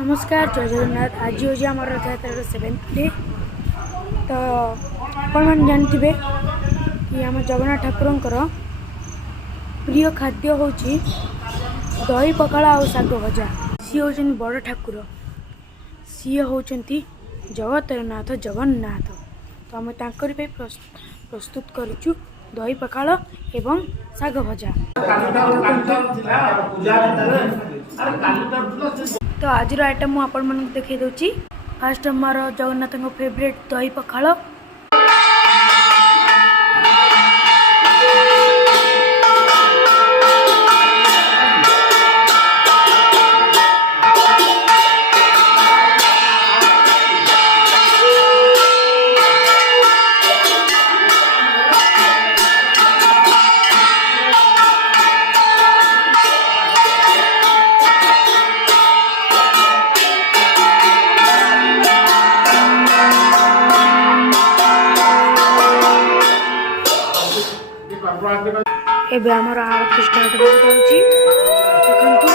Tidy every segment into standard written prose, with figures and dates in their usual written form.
नमस्कार जय जगन्नाथ। आज हूँ आम रथ यात्रा 7th डे। तो आप जानते कि आम जगन्नाथ ठाकुर प्रिय खाद्य हूँ दही पखाड़ आ शाग भजा। सी हूँ बड़ ठाकुर, सी हूँ जगतर नाथ जगन्नाथ। तो आम तांकरी प्रस्तुत करूँ दही पखाड़ एवं शाग भजा। तो आज आइटम मुझे आपण मानक देखई दूची। फास्ट हमार जगन्नाथ फेवरेट दही पखाड़, एबे हमर आरती स्टार्ट हो जाउची। देखंतु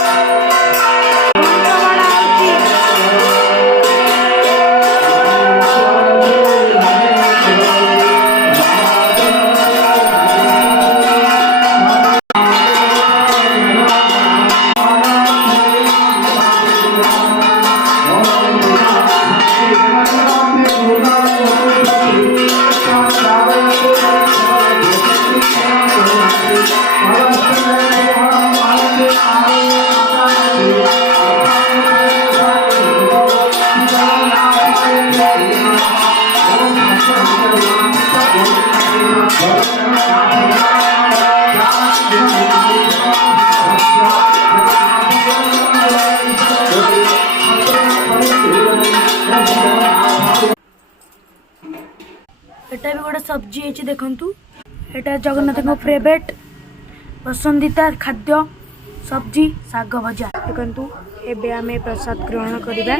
एटा भी गोटे सब्जी है। देखंतु एटा जगन्नाथ फेवरेट पसंदीदा खाद्य सब्जी शाग भजा। देखंतु एबे आमे प्रसाद ग्रहण करिबा।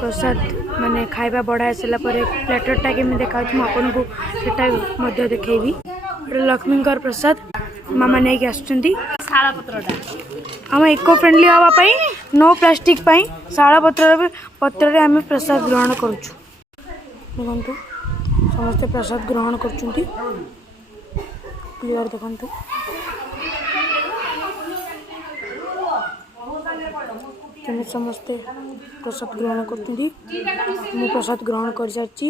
प्रसाद माने खाइबा बढ़ाई सारा पर प्लेटरटा के देखा आपन को सेटा मध्य देखैबी। लक्ष्मीकर प्रसाद मामा नहीं आसुचंदी। शाला पत्रटा आम इको फ्रेंडली हवा पाई, नो प्लास्टिक पाई शाला पत्र रे आमे प्रसाद ग्रहण करूछु। देखंतु समस्ते प्रसाद ग्रहण करचुंती। क्लियर देखंतु समस्ते प्रसाद ग्रहण करचुंती। मु प्रसाद ग्रहण कर सारची।